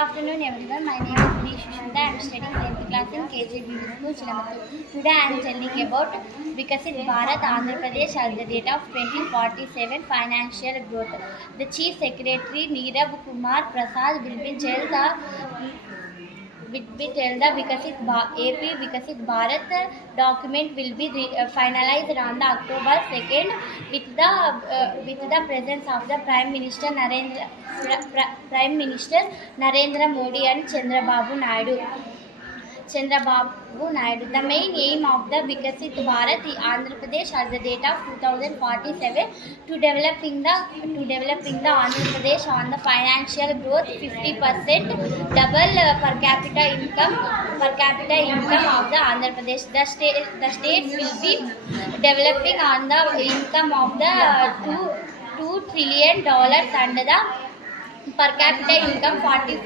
afternoon everyone. My name is B. Shushanta. I am studying 10th class in KJB School, Chilamatu. Today I am telling about Vikasit Bharat, Andhra Pradesh at the date of 2047 financial growth. The Chief Secretary Neerab Kumar Prasad will be tell the AP Vikasit Bharat document will be finalized on the October 2nd with the presence of the Prime Minister Narendra Modi and Chandrababu Naidu. The main aim of the Vikasit Bharat Andhra Pradesh at the date of 2047 to developing the Andhra Pradesh on the financial growth 50% double per capita income of the Andhra Pradesh. The state will be developing on the income of the $2 trillion and the per capita income 45